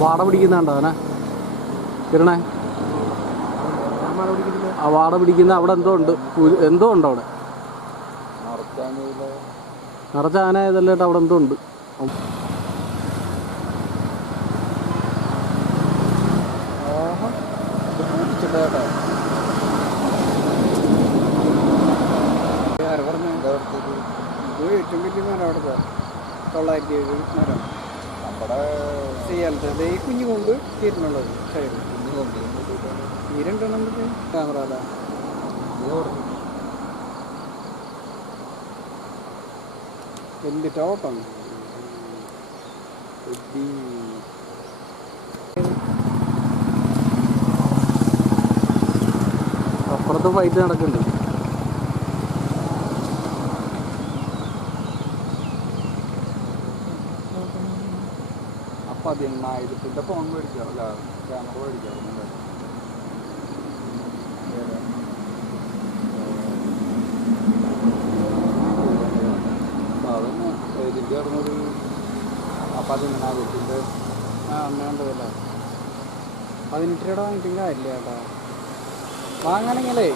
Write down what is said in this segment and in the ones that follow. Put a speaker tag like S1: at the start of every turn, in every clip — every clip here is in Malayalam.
S1: വാട പിടിക്കുന്നുണ്ടോ അവനെ. കിരണേ. ആ വാട പിടിക്കുന്ന അവിടെ എന്തോ ഉണ്ട്. എന്തോ ഉണ്ടോ അവിടെ. നിറച്ച ആന ഇതല്ലേട്ട് അവിടെ എന്തോ ഉണ്ട്.
S2: ഏറ്റവും വലിയ മരം അവിടുത്തെ തൊള്ളായിരത്തി എഴുപത് മരം. അത് ഈ കുഞ്ഞു കൊണ്ട് തീരുന്നുള്ളത് ഈ രണ്ടെണ്ണം ക്യാമറ അതാ വലിയ ടോപ്പാണ്?
S1: അപ്പുറത്ത് ഫൈറ്റ് നടക്കുന്നുണ്ട്.
S3: അപ്പൊ ഫോൺ ഫോൺ മേടിക്കാറല്ല ക്യാമറ മേടിക്കാം സാധാരണ ഇതിന്റെ പറഞ്ഞൊരു അപ്പൊ അതിനായിരത്തിന്റെ
S2: ആ അമ്മേണ്ടതല്ല പതിനെട്ട് രൂപ വാങ്ങിയിട്ടും കാര്യമില്ല ചേട്ടാ വാങ്ങണമെങ്കിലേ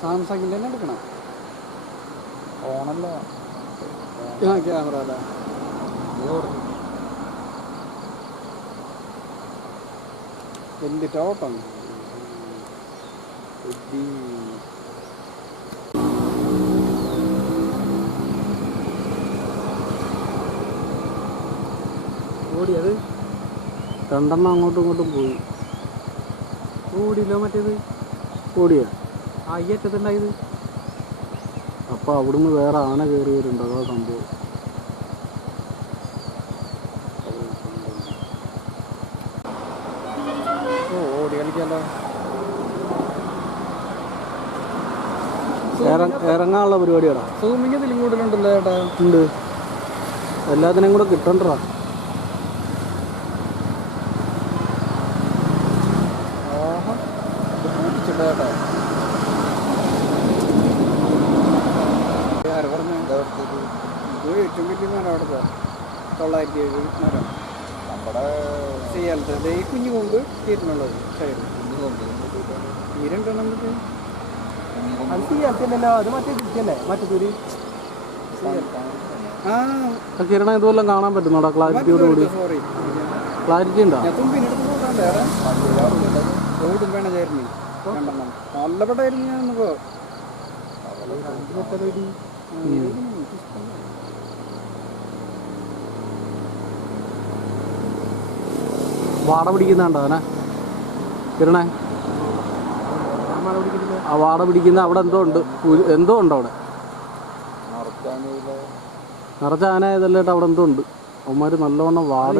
S2: സാംസങ്ങിന്റെ തന്നെ എടുക്കണം.
S3: ഫോണല്ല
S2: ക്യാമറ അതാ വലിയ ടോട്ടം
S1: ഓടിയത് രണ്ടെണ്ണം അങ്ങോട്ടും ഇങ്ങോട്ടും പോയി.
S2: ഓടിയില്ലോ മറ്റേത്?
S1: ഓടിയ?
S2: ആ ഈ അറ്റത്തുണ്ടായത്
S1: അപ്പോൾ അവിടുന്ന് വേറെ ആന കയറി വരുന്നുണ്ട് അതാ സംഭവം. ഇറങ്ങാനുള്ള പരിപാടിയാടാ.
S2: സൂമിങ് ഇതിലും കൂടുതലുണ്ടല്ലോ ചേട്ടാ.
S1: ഉണ്ട്. എല്ലാത്തിനും കൂടെ
S2: കിട്ടണ്ടടാ. ഏറ്റവും വലിയ മരം തൊള്ളായിരത്തി ഏഴ് മരം.
S3: നമ്മുടെ
S2: ചെയ്യാലത്തെ ഈ കുഞ്ഞു കൊണ്ട് തീരുന്നുള്ളത് സൈഡ്
S1: അത് ചെയ്യാത്തല്ലോ കാണാൻ പറ്റുന്നോടാ ക്ലാരിറ്റിയോട് കൂടി ക്ലാരിറ്റി ഉണ്ടോ
S2: നല്ല
S1: വാട പിടിക്കുന്നുണ്ടോ അവനെ? കിരണേ? ആ വാട പിടിക്കുന്ന അവിടെ എന്തോ ഉണ്ട്. എന്തോ ഉണ്ട് അവിടെ? നിറച്ച ആന അവിടെ എന്തോ ഉണ്ട്. അവന്മാര് നല്ലവണ്ണം വാട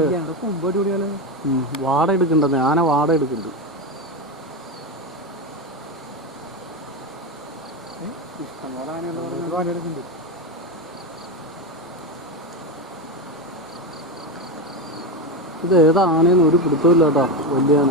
S1: വാട എടുക്കണ്ടെന്ന് ആന വാട എടുക്കുന്നുണ്ട് ഇത് ഏതാ ആനയെന്ന് ഒരു പിടുത്തമില്ല കേട്ടോ വലിയ ആന.